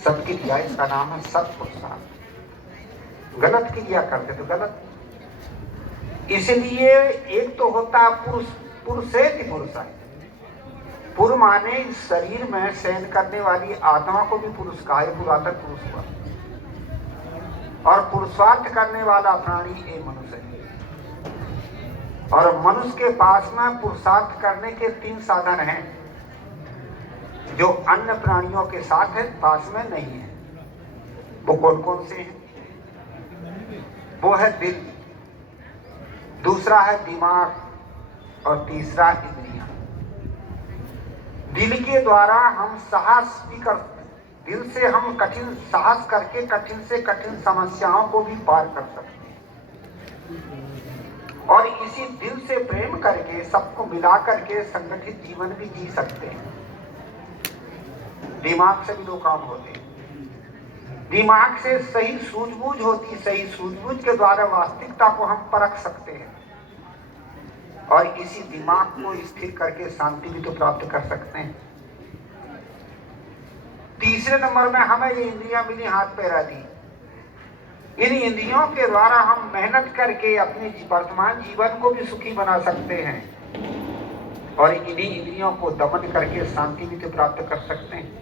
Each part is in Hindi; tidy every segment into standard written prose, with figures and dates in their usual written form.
सबकी क्रिया, इसका नाम है सत्पुरुषार्थ। गलत क्रिया करते तो गलत। इसलिए एक तो होता है पुरुष, पुरुषेति पुरुषाय। पुर माने इस शरीर में शयन करने वाली आत्मा को भी पुरुष कहा है, पुरातन पुरुष हुआ। और पुरुषार्थ करने वाला प्राणी एक मनुष्य है। और मनुष्य के पास में पुरुषार्थ करने के 3 साधन हैं जो अन्य प्राणियों के साथ है, पास में नहीं है। वो कौन कौन से हैं? वो है दिल, दूसरा है दिमाग, और तीसरा इंद्रियां। दिल के द्वारा हम साहस भी करते, दिल से हम कठिन साहस करके कठिन से कठिन समस्याओं को भी पार कर सकते हैं। और इसी दिल से प्रेम करके सबको मिला करके संगठित जीवन भी जी सकते हैं। दिमाग से भी 2 काम होते हैं। दिमाग से सही सूझबूझ होती, सही सूझबूझ के द्वारा वास्तविकता को हम परख सकते हैं। और इसी दिमाग को स्थिर करके शांति भी तो प्राप्त कर सकते हैं। तीसरे नंबर में हमें ये इंद्रियां मिली, हाथ पैर आदि। इन इंद्रियों के द्वारा हम मेहनत करके अपने वर्तमान जीवन को भी सुखी बना सकते हैं। और इन्हीं इंद्रियों को दमन करके शांति भी तो प्राप्त कर सकते हैं।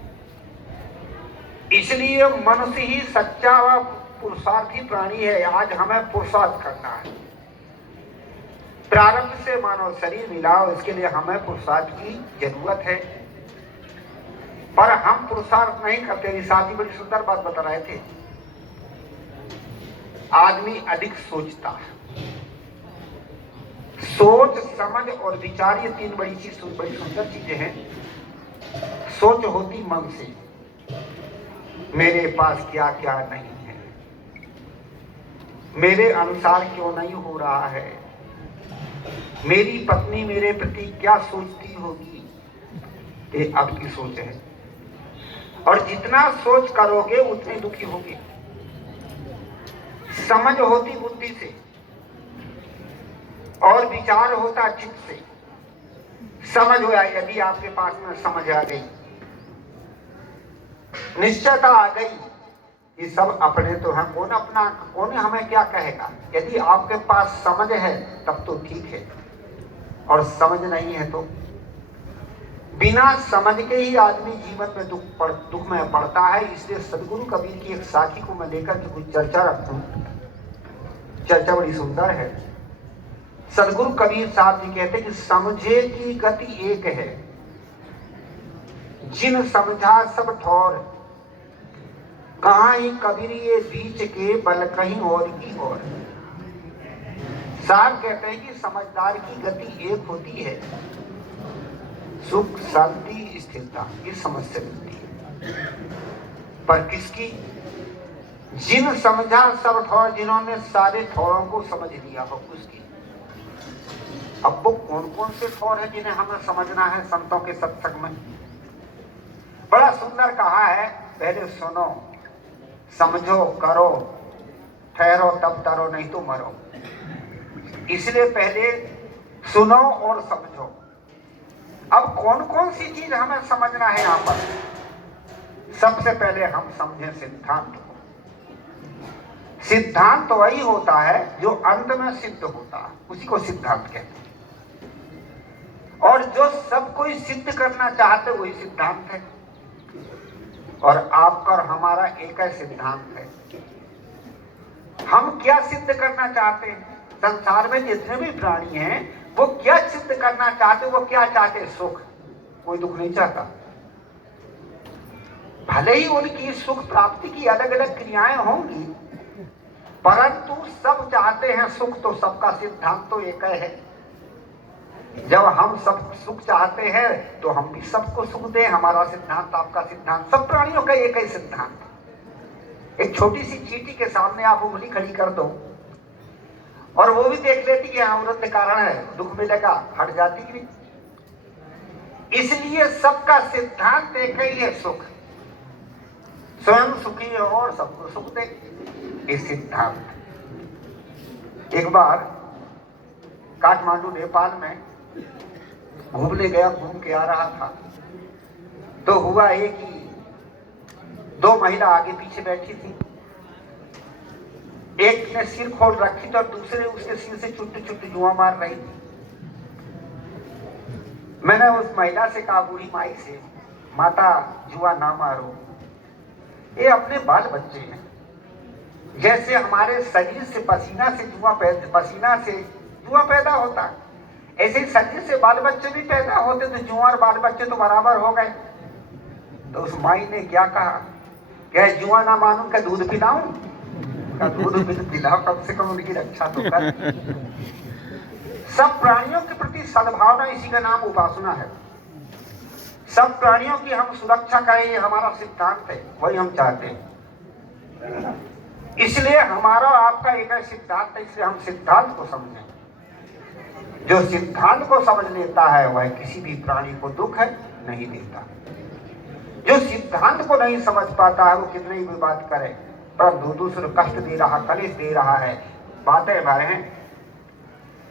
इसलिए मनुष्य ही सच्चा व पुरुषार्थी प्राणी है। आज हमें पुरुषार्थ करना है। प्रारंभ से मानव शरीर मिला, इसके लिए हमें पुरुषार्थ की जरूरत है। पर हम पुरुषार्थ नहीं करते। निशाती बड़ी सुंदर बात बता रहे थे। आदमी अधिक सोचता है। सोच, समझ और विचार, ये 3 बड़ी सुंदर चीजें हैं। सोच होती मन से, मेरे पास क्या क्या नहीं है, मेरे अनुसार क्यों नहीं हो रहा है, मेरी पत्नी मेरे प्रति क्या सोचती होगी, ये आपकी सोच है। और जितना सोच करोगे उतने दुखी होगे। समझ होती बुद्धि से और विचार होता चित्त से। समझ हो, यदि आपके पास में समझ आ गई, निश्चयता आ गई, ये सब अपने तो हैं, कौन हमें क्या कहेगा। यदि आपके पास समझ है तब तो ठीक है, और समझ नहीं है तो बिना समझ के ही आदमी जीवन में दुख में पड़ता है। इसलिए सदगुरु कबीर की एक साखी को मैं लेकर के कुछ चर्चा रखता हूं। चर्चा बड़ी सुंदर है। सदगुरु कबीर साहब जी कहते कि समझे की गति एक है, जिन समझा सब ठौर, कहां ही कबीर ये बीच के बल कहीं और की ओर। साहब कहते हैं कि समझदार की गति एक होती है, सुख शांति स्थिरता की समस्या मिलती है। पर किसकी? जिन समझा सब ठौर, जिन्होंने सारे ठौरों को समझ लिया हो उसकी। अब वो कौन कौन से ठौर है जिन्हें हमें समझना है संतों के सत्संग में? बड़ा सुंदर कहा है, पहले सुनो, समझो, करो, ठहरो तब तरो, नहीं तो मरो। इसलिए पहले सुनो और समझो। अब कौन कौन सी चीज हमें समझना है यहां पर? सबसे पहले हम समझें सिद्धांत को। सिद्धांत वही होता है जो अंत में सिद्ध होता है, उसी को सिद्धांत कहते हैं। और जो सब कोई सिद्ध करना चाहते वही सिद्धांत है। और आपका और हमारा एक ही सिद्धांत है। हम क्या सिद्ध करना चाहते हैं? संसार में जितने भी प्राणी हैं वो क्या सिद्ध करना चाहते? वो क्या चाहते? सुख। कोई दुख नहीं चाहता। भले ही उनकी सुख प्राप्ति की अलग अलग क्रियाएं होंगी, परंतु सब चाहते हैं सुख। तो सबका सिद्धांत तो एक है। जब हम सब सुख चाहते हैं तो हम भी सबको सुख दें। हमारा सिद्धांत, आपका सिद्धांत, सब प्राणियों का एक ही सिद्धांत। एक छोटी सी चींटी के सामने आप उंगली खड़ी कर दो और वो भी देख लेती है अमृत कारण है, दुख मिलेगा, हट जाती भी। इसलिए सबका सिद्धांत एक ही है, सुख। स्वयं सुखी हो और सबको सुख दे, इस सिद्धांत। एक बार काठमांडू नेपाल में घूमने गया, घूम के आ रहा था तो हुआ एक ही दो महिला आगे पीछे बैठी थी, एक ने सिर खोल रखी थी और दूसरे उसके सिर से छुट्टी छुट्टी जुआ मार रही थी। मैंने उस महिला से कहा, बूढ़ी माई से, माता जुआ ना मारो, ये अपने बाल बच्चे हैं। जैसे हमारे शरीर से पसीना से जुआ पैदा होता है, ऐसे शरीर से बाल बच्चे भी पैदा होते, तो जुआ और बाल बच्चे तो बराबर हो गए। तो उस माई ने क्या कहा, क्या जुआ ना मानूं, क्या दूध पिलाऊं? क्या दूध पिलाओ, कम से कम उनकी रक्षा तो कर। सब प्राणियों के प्रति सद्भावना, इसी का नाम उपासना है। सब प्राणियों की हम सुरक्षा करें, ये हमारा सिद्धांत है, वही हम चाहते हैं। इसलिए हमारा आपका एक है सिद्धांत है, इसलिए हम सिद्धांत को समझें। जो सिद्धांत को समझ लेता है वह किसी भी प्राणी को दुख है नहीं देता। जो सिद्धांत को नहीं समझ पाता है वो कितनी भी बात करे, परंतु दूसरे कष्ट दे रहा, कलेश दे रहा है, बातें भरे हैं।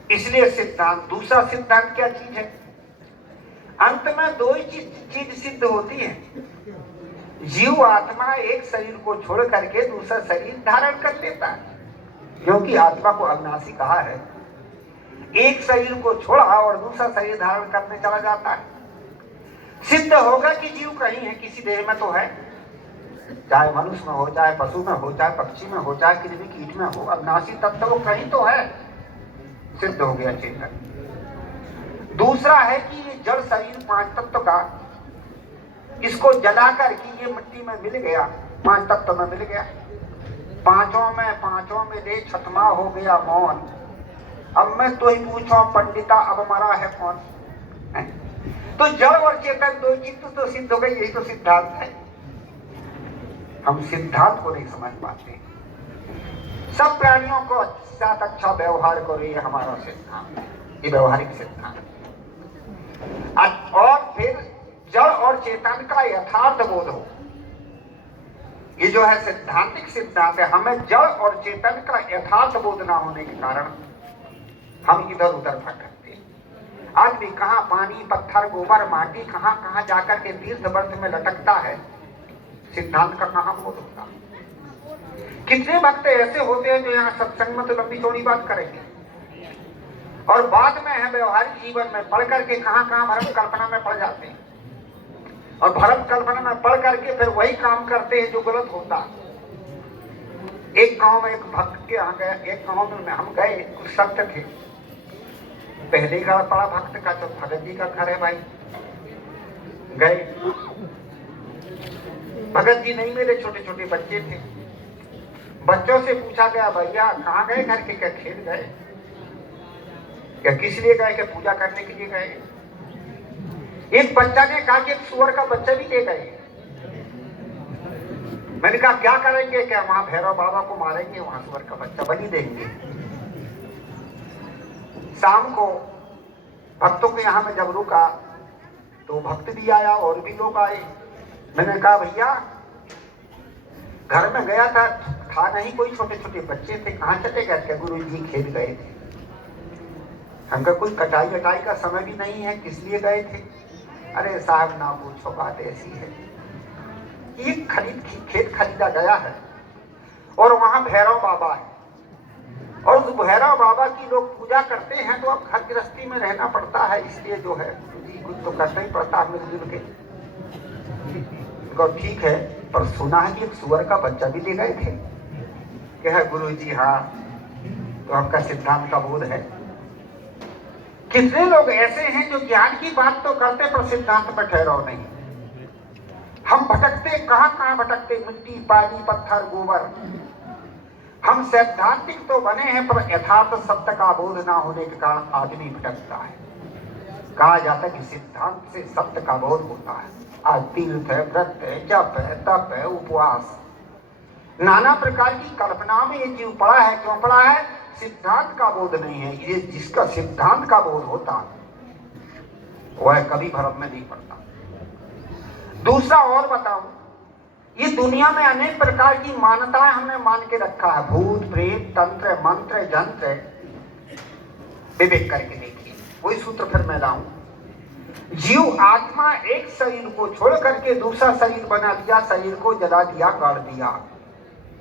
इसलिए सिद्धांत, दूसरा सिद्धांत क्या चीज है? अंत में दो ही चीज सिद्ध होती है। जीव आत्मा एक शरीर को छोड़ करके दूसरा शरीर धारण कर लेता है, क्योंकि आत्मा को अविनाशी कहा है। एक शरीर को छोड़ा और दूसरा शरीर धारण करने चला जाता है। सिद्ध होगा कि जीव कहीं है, किसी देह में तो है, चाहे मनुष्य में हो, चाहे पशु में हो, चाहे पक्षी में हो, चाहे कृमि कीट में हो, अविनाशी तत्व वो कहीं तो है। सिद्ध हो गया चेतन। दूसरा है कि ये जड़ शरीर पांच तत्व का, इसको जला कर के ये मिट्टी में मिल गया, पांच तत्व में मिल गया। पांचों में ले छठवां हो गया मौन। अब मैं तो ही पूछो पंडिता, अब मरा है कौन? तो जड़ और चेतन दो चीज तो सिद्ध हो गई, यही तो सिद्धांत है। हम सिद्धांत को नहीं समझ पाते। सब प्राणियों को साथ अच्छा व्यवहार करो, ये हमारा सिद्धांत, ये व्यवहारिक सिद्धांत। और फिर जड़ और चेतन का यथार्थ बोध हो, ये जो है सिद्धांतिक सिद्धांत है। हमें जड़ और चेतन का यथार्थ बोध ना होने के कारण हम इधर उधर भटकते हैं। आदमी कहाँ पानी, पत्थर, गोबर, माटी, कहाँ कहाँ जाकर के तीर्थ व्रत में लटकता है, सिद्धांत का कहाँ बोध होता। कितने भक्त ऐसे होते हैं जो यहाँ सत्संग में तो लंबी चौड़ी बात करेंगे और बाद में है व्यवहारिक जीवन में पढ़ करके कहाँ कहाँ भ्रम कल्पना में पड़ जाते हैं, और भ्रम कल्पना में पढ़ करके फिर वही काम करते हैं जो गलत होता। एक गांव में एक भक्त के यहाँ गए, एक गांव में हम गए, कुछ संत थे। पहले घर पड़ा भक्त का, तो भगत जी का घर है भाई। गए, भगत जी नहीं मिले, छोटे छोटे बच्चे थे। बच्चों से पूछा गया, भैया कहाँ गए? घर के? क्या खेत गए? क्या किस लिए गए? क्या पूजा करने के लिए गए? एक बच्चा ने कहा कि एक सुअर का बच्चा भी ले गए। मैंने कहा क्या करेंगे? क्या वहां भैरव बाबा को मारेंगे, वहां सुअर का बच्चा बलि देंगे। शाम को भक्तों के यहाँ में जब रुका तो भक्त भी आया और भी लोग आए। मैंने कहा भैया घर में गया था नहीं, कोई छोटे छोटे बच्चे थे, कहाँ चले गए? क्या गुरु जी खेल गए थे। हमका कोई कटाई वटाई का समय भी नहीं है, किस लिए गए थे? अरे साहब ना पूछो, बात ऐसी है, एक खेत खरीदा गया है और वहां भैरव बाबा है, और उस भैरव बाबा की लोग पूजा करते हैं, तो अब घर गृहस्थी में रहना पड़ता है, इसलिए जो है कुछ तो करना ही पड़ता है मिलजुल के। ठीक है, पर सुना है कि एक सुअर का बच्चा भी ले गए थे। क्या है गुरु जी? हाँ, तो आपका सिद्धांत का बोध है। कितने लोग ऐसे हैं जो ज्ञान की बात तो करते पर सिद्धांत पर ठहराव नहीं। हम भटकते, कहाँ कहाँ भटकते, मिट्टी, पानी, पत्थर, गोबर। हम सैद्धांतिक तो बने हैं पर यथार्थ सत्य का बोध ना होने के कारण आदमी भटकता है। कहा जाता है कि सिद्धांत से सत्य का बोध होता है। आज तीर्थ है, व्रत है, जप है, तप है, उपवास, नाना प्रकार की कल्पना में ये जीव पड़ा है। क्यों पड़ा है? सिद्धांत का बोध नहीं है। ये जिसका सिद्धांत का बोध होता वह कभी भ्रम में नहीं पड़ता। दूसरा और बताऊं, ये दुनिया में अनेक प्रकार की मान्यताएं हमने मान के रखा है। भूत, प्रेत, तंत्र, मंत्र, जंत्र। विवेक करके देखिए, वही सूत्र फिर मैं लाऊं। जीव आत्मा एक शरीर को छोड़ करके दूसरा शरीर बना दिया, शरीर को जला दिया, गाड़ दिया।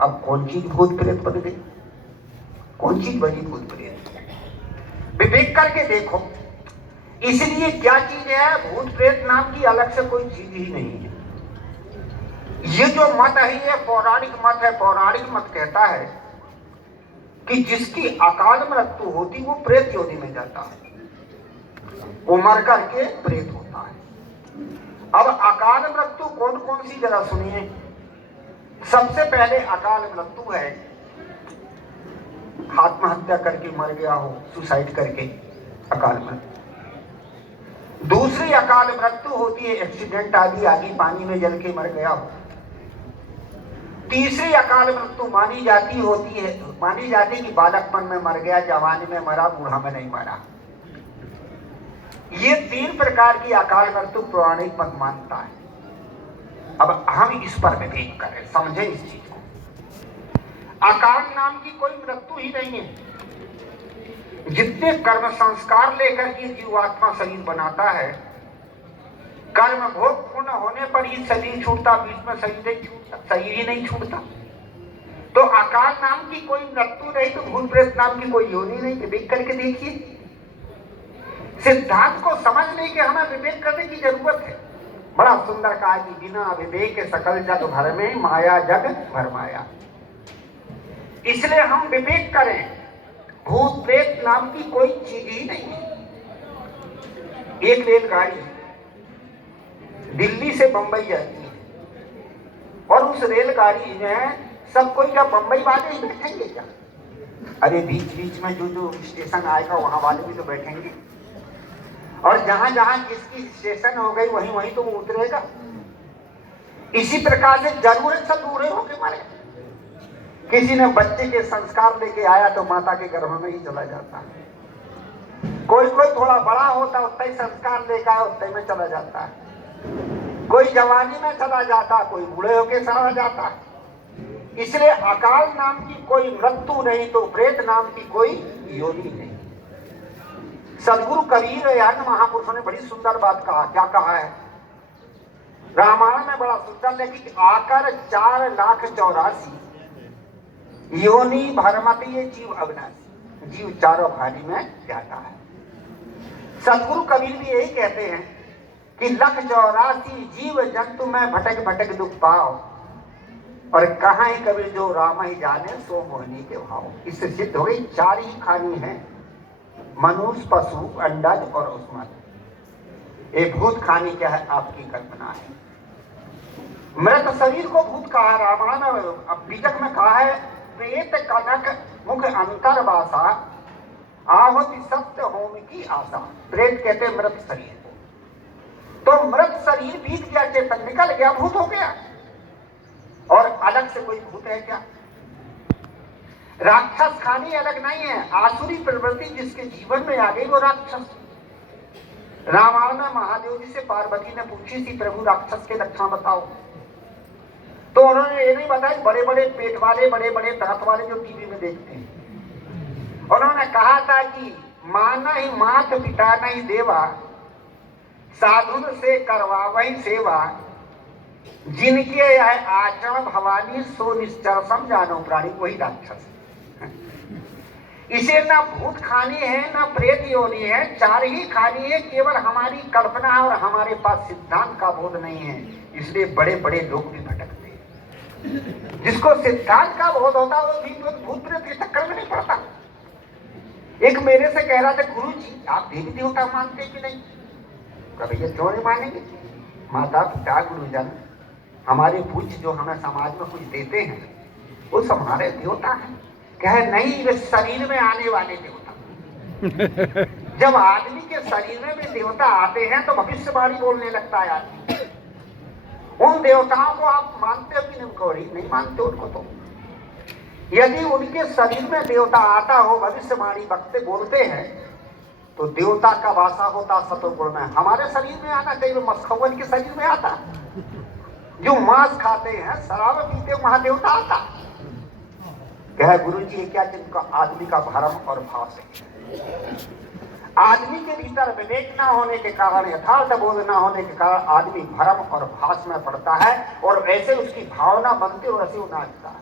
अब कौन चीज भूत प्रेत बन गई? कौन चीज बनी भूत प्रेत? विवेक करके देखो। इसलिए क्या चीज है? भूत प्रेत नाम की अलग से कोई चीज ही नहीं है। ये जो मत है ये पौराणिक मत है। पौराणिक मत कहता है कि जिसकी अकाल मृत्यु होती वो प्रेत योनि में जाता है, वो मर करके प्रेत होता है। अब अकाल मृत्यु कौन कौन सी, जरा सुनिए। सबसे पहले अकाल मृत्यु है आत्महत्या करके मर गया हो, सुसाइड करके, अकाल मृत्यु। दूसरी अकाल मृत्यु होती है एक्सीडेंट आदि आगे पानी में जल के मर गया हो। तीसरी अकाल मृत्यु मानी जाती कि बालकपन में मर गया, जवानी में मरा, बूढ़ा में नहीं मरा। ये तीन प्रकार की अकाल मृत्यु पौराणिक मत मानता है। अब हम इस पर विवेक करें, समझें इस चीज को। अकाल नाम की कोई मृत्यु ही नहीं है। जितने कर्म संस्कार लेकर के जीवात्मा शरीर बनाता है, कर्म भोग पूर्ण होने पर ही शरीर छूटता, बीच में शरीर ही नहीं छूटता। तो अकाल नाम की कोई मृत्यु नहीं, तो भूत प्रेत नाम की कोई योनि नहीं। विवेक करके देखिए। सिद्धांत को समझने के हमें विवेक करने की जरूरत है। बड़ा सुंदर कहा कि बिना विवेक सकल जग भर में, माया जग भर माया। इसलिए हम विवेक करें। भूत प्रेत नाम की कोई चीज ही नहीं है। एक रेलगाड़ी दिल्ली से बंबई जाती है और उस रेलगाड़ी में सब कोई क्या बंबई वाले ही बैठेंगे क्या? अरे बीच बीच में जो स्टेशन आएगा वहां वाले भी तो बैठेंगे, और जहां जहां जिसकी स्टेशन हो गई वहीं वहीं तो वो उतरेगा। इसी प्रकार से जरूर सब बूढ़े होके मरे। किसी ने बच्चे के संस्कार लेके आया तो माता के गर्भ में ही चला जाता है। कोई थोड़ा बड़ा होता उतना ही संस्कार लेकर आया उतने में चला जाता है। कोई जवानी में चला जाता, कोई बूढ़े होके चला जाता है। इसलिए अकाल नाम की कोई मृत्यु नहीं, तो प्रेत नाम की कोई योनि नहीं। सदगुरु कबीर यान महापुरुषों ने बड़ी सुंदर बात कहा। क्या कहा है? रामायण में बड़ा सुंदर लिखी, आकर 4,84,000 योनि भरमति ये जीव अविनाशी। जीव चारों भारी में जाता है। सदगुरु कबीर भी यही कहते हैं कि 1,84,000 जीव जंतु में भटक भटक दुख पाओ, और कहाँ ही कबीर जो राम ही जाने सो मोहनी के भाव। इससे सिद्ध हो गई 4 ही खानी है, मनुष्य, पशु, अंडज और उस्मत। एक भूत खानी क्या है? आपकी कल्पना है। मृत शरीर को भूत कहा। रामायण बीजक में कहा है, प्रेत कनक मुख अंतरवासा, आहुति सत्य होम की आशा। प्रेत कहते मृत शरीर को। तो मृत शरीर बीत गया, चेतन निकल गया, भूत हो गया। और अलग से कोई भूत है क्या? राक्षस खानी अलग नहीं है। आसुरी प्रवृत्ति जिसके जीवन में आ गई वो राक्षस। रामायण में महादेव जी से पार्वती ने पूछी थी, प्रभु राक्षस के लक्षण बताओ। तो उन्होंने ये नहीं बताया, बड़े बड़े पेट वाले, बड़े बड़े दांत वाले जो टीवी में देखते हैं। उन्होंने कहा था कि माना ही मात पिता नहीं देवा, साधुन से करवा वही सेवा, जिनके यह आचरण भवानी सो निश्चर समझानो प्राणी। वही राक्षस। इसे ना भूत खानी है, ना प्रेत योनि है, 4 ही खानी है। केवल हमारी कल्पना है और हमारे पास सिद्धांत का बोध नहीं है, इसलिए बड़े बड़े लोग भी भटकते हैं। जिसको सिद्धांत का बोध होता है वो भी भूत प्रेत के चक्कर में नहीं पड़ता। एक मेरे से कह रहा था, गुरु जी आप देवी देवता मानते कि नहीं? भैया क्यों नहीं मानेंगे? माता पिता गुरुजन हमारे पूज्य जो हमें समाज में कुछ देते हैं वो सब हमारे देवता हैं। कहे नहीं, वे शरीर में आने वाले देवता। जब आदमी के शरीर में भी देवता आते हैं तो भविष्यवाणी बोलने लगता है आदमी। उन देवताओं को आप मानते हो कि नहीं मानते उनको? तो यदि उनके शरीर में देवता आता हो, भविष्यवाणी वक्ते बोलते हैं, तो देवता का वासा होता सतोगुण में। हमारे शरीर में आना चाहिए, मस्खवन के शरीर में आता। जो मांस खाते हैं, शराब पीते, महादेवता आता। कहे गुरु जी क्या जिनका आदमी का भरम और भाव से। आदमी के भीतर विवेक न होने के कारण, यथार्थ बोध न होने के कारण आदमी भ्रम और भास में पड़ता है और वैसे उसकी भावना बनती और ऐसे नाचता है।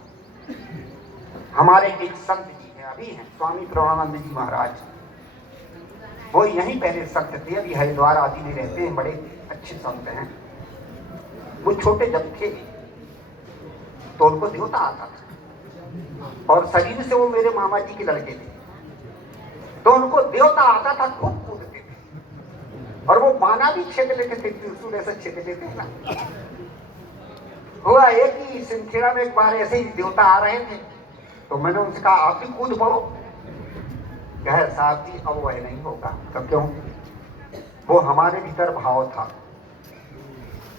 हमारे एक संत जी हैं, अभी हैं, स्वामी प्रणवानंद जी महाराज। वो यहीं पहले संत थे, अभी हरिद्वार आदि में रहते हैं, बड़े अच्छे संत हैं। वो छोटे जब थे तो उनको देवता आता था और शरीर से वो मेरे मामा जी के लड़के थे, तो उनको देवता आता था, खूब कूदते थे और वो बाना भी छेद लेते थे, त्रिशूल ऐसे छेद लेते थे ना। हुआ एक ही सिंखेड़ा में एक बार ऐसे ही देवता आ रहे थे, तो मैंने उनसे कहा आप भी कूद पड़ो। कहे साहब जी अब वह नहीं होगा। तो क्यों? वो हमारे भीतर भाव था,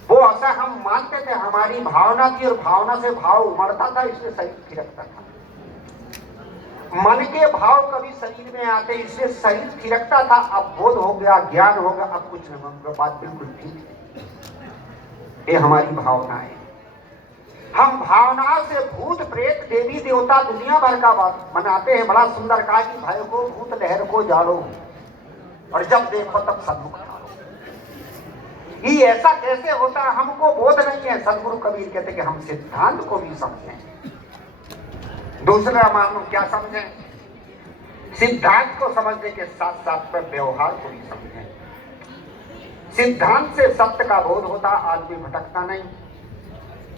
वो ऐसा हम मानते थे, हमारी भावना थी और भावना से भाव उमड़ता था, इसलिए शरीर थिरकता था। मन के भाव कभी शरीर में आते, इसलिए शरीर थिरकता था। अब बोध हो गया, ज्ञान हो गया, अब कुछ नहीं, बात बिल्कुल ठीक है। ये हमारी भावना है। हम भावना से भूत प्रेत देवी देवता दुनिया भर का बात बनाते हैं। बड़ा सुंदर कहा कि भय को भूत लहर को जानो और जब देखो तब सन्मुख मारो। ये ऐसा कैसे होता है, हमको बोध नहीं है। सदगुरु कबीर कहते कि हम सिद्धांत को भी समझें, दूसरा मानो क्या समझें? सिद्धांत को समझने के साथ साथ में व्यवहार को भी समझें। सिद्धांत से सत्य का बोध होता, आदमी भटकता नहीं,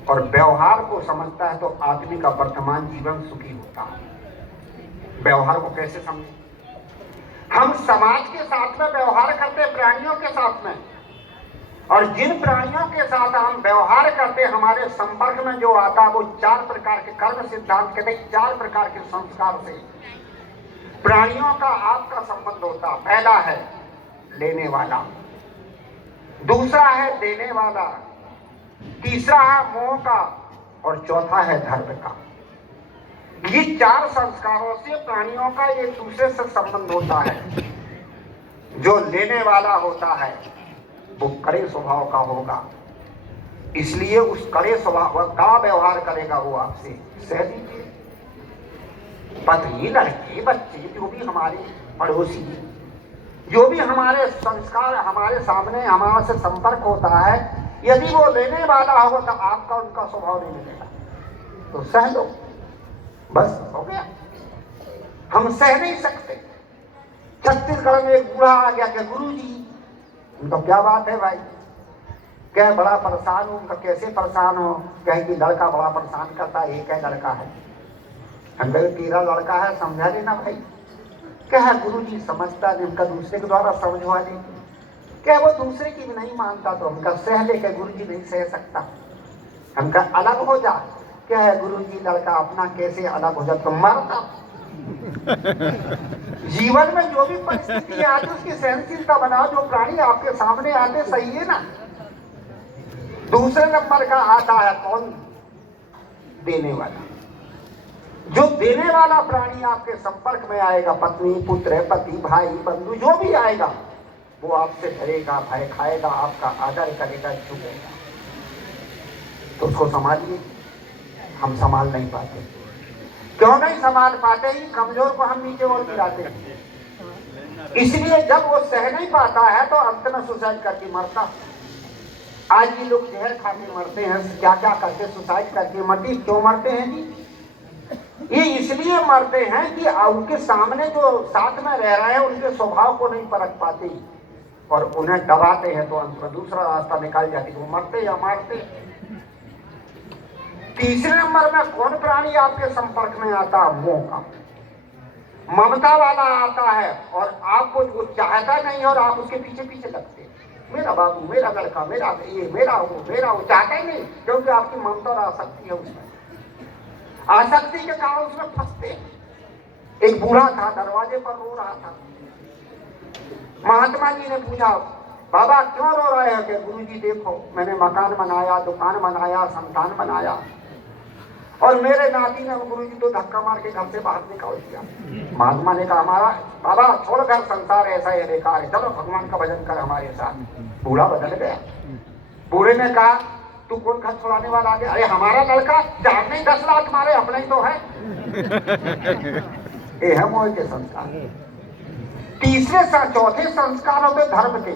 और व्यवहार को समझता है तो आदमी का वर्तमान जीवन सुखी होता है। व्यवहार को कैसे समझें? हम समाज के साथ में व्यवहार करते हैं, प्राणियों के साथ में, और जिन प्राणियों के साथ हम व्यवहार करते हैं, हमारे संपर्क में जो आता है वो 4 प्रकार के कर्म सिद्धांत कहते हैं, 4 प्रकार के संस्कार से प्राणियों का आपका संबंध होता। पहला है लेने वाला, दूसरा है देने वाला, तीसरा है मोह का, और चौथा है धर्म का। ये 4 संस्कारों से प्राणियों का एक दूसरे से संबंध होता है। जो लेने वाला होता है वो कड़े स्वभाव का होगा, इसलिए उस कड़े स्वभाव का व्यवहार करेगा वो आपसे। सह दीजिए, पत्नी, लड़के, बच्चे, जो भी हमारे पड़ोसी, जो भी हमारे संस्कार हमारे सामने हमारे से संपर्क होता है, यदि वो लेने वाला होगा तो आपका उनका स्वभाव नहीं मिलेगा, तो सह लो, बस हो गया। हम सह नहीं सकते। छत्तीसगढ़ में एक बूढ़ा आ गया कि गुरु जी, उनका क्या बात है भाई? क्या बड़ा परेशान हूं। उनका कैसे परेशान हो? कहे कि लड़का बड़ा परेशान करता है। एक है लड़का है। हम कहे तेरा लड़का है, समझा देना भाई। क्या है गुरु जी समझता नहीं, उनका दूसरे के द्वारा समझवा दे। क्या वो दूसरे की भी नहीं मानता, तो हमका सह लेके गुरु जी नहीं सह सकता, हमका अलग हो जा। क्या है गुरु जी, लड़का अपना कैसे अलग हो जाता, तो मरता। जीवन में जो भी परिस्थिति आती उसकी सहनशीलता बनाओ। जो प्राणी आपके सामने आते सही है ना। दूसरे नंबर का आता है कौन? देने वाला। जो देने वाला प्राणी आपके संपर्क में आएगा, पत्नी, पुत्र, पति, भाई, बंधु, जो भी आएगा, वो आपसे डरेगा, भय खाएगा, आपका आदर करेगा, झुकेगा, तो उसको संभालिए। हम संभाल नहीं पाते। क्यों नहीं संभाल पाते? ही कमजोर को हम नीचे और गिराते हैं। इसलिए जब वो सह नहीं पाता है तो अंत में सुसाइड करके मरता। आज ये लोग जहर खा के मरते हैं, क्या क्या करके सुसाइड करके मरते। क्यों मरते हैं जी? ये इसलिए मरते हैं कि उनके सामने जो साथ में रह रहे हैं उनके स्वभाव को नहीं परख पाते और उन्हें दबाते हैं, तो अंत में दूसरा रास्ता निकाल जाती, वो मरते या मारते। तीसरे नंबर में कौन प्राणी आपके संपर्क में आता है? मोह का, ममता वाला आता है, और आपको वो चाहता नहीं और आप उसके पीछे पीछे लगते हैं। मेरा बाबू, मेरा लड़का, मेरा ये, मेरा वो चाहता ही नहीं, क्योंकि आपकी ममता और आसक्ति है उसमें। आसक्ति के कारण उसमें फंसते हैं। एक बूढ़ा था, दरवाजे पर रो रहा था। महात्मा जी ने पूछा, बाबा क्यों रो रहे हो? कि गुरु जी देखो, मैंने मकान बनाया, दुकान बनाया, संतान बनाया, और मेरे नाती ने गुरु जी तो धक्का मार के घर से बाहर निकाल दिया। महात्मा ने कहा, हमारा बाबा छोड़ घर, संसार ऐसा है, बेकार है, चलो भगवान का भजन कर हमारे साथ। बूढ़ा बदल गया। बूढ़े ने कहा, तू कौन घर छुड़ाने वाला आ गया? अरे हमारा लड़का, चार नहीं 10 लाख मारे, अपने ही तो है। ये है मोह के संस्कार। चौथे संस्कार होते धर्म के।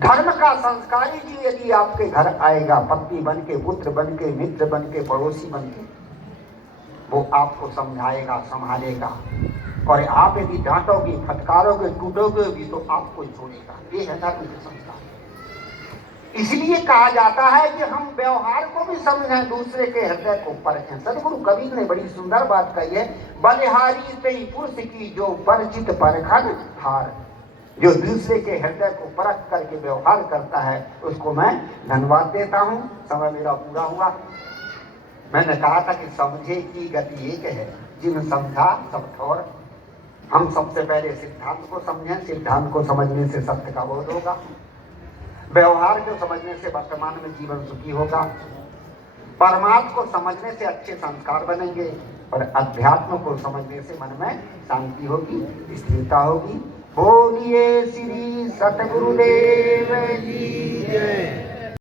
धर्म का संस्कारी जी यदि आपके घर आएगा, पत्नी बन के, पुत्र बन के, मित्र बन के, पड़ोसी बन के, वो आपको समझाएगा, संभालेगा। और आप यदि डांटोगे, फटकारोगे, टूटोगे भी तो आपको छोड़ेगा। ये है धर्म के संस्कार। इसलिए कहा जाता है कि हम व्यवहार को भी समझें, दूसरे के हृदय को परखें। सदगुरु कबीर ने बड़ी सुंदर बात कही है, बलिहारी तेई पुरुष की जो परिचित परखन हार। जो दूसरे के हृदय को परख करके व्यवहार करता है उसको मैं धन्यवाद देता हूँ। समय मेरा पूरा हुआ। मैंने कहा था कि समझे की गति एक है, जिन समझा सब ठौर। हम सबसे पहले सिद्धांत को समझें, सिद्धांत को समझने से सत्य का बोध होगा, व्यवहार को समझने से वर्तमान में जीवन सुखी होगा, परमात्मा को समझने से अच्छे संस्कार बनेंगे, और अध्यात्म को समझने से मन में शांति होगी, स्थिरता होगी। बोलिए श्री सतगुरुदेव जी जय।